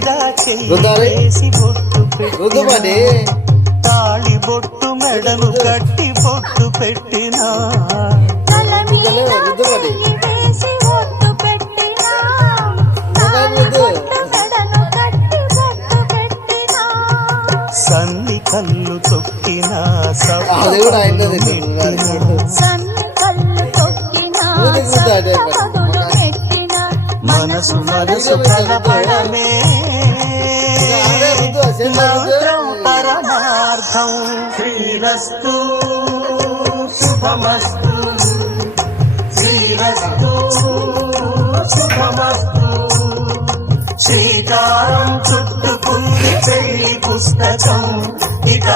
మీద చేసి బొట్టు పెట్టి తాళి బొట్టు మెడలు కట్టి బొట్టు పెట్టినా సన్ని కళ్ళు తొక్కిన మనసు మనసు కలపడమే మంత్రం పరమార్థం శ్రీరస్తు శుభమస్తు శ్రీరస్తు శుభమస్తు శ్రీకారం చుట్టుకుంది పెళ్లి పుస్తకం ఇక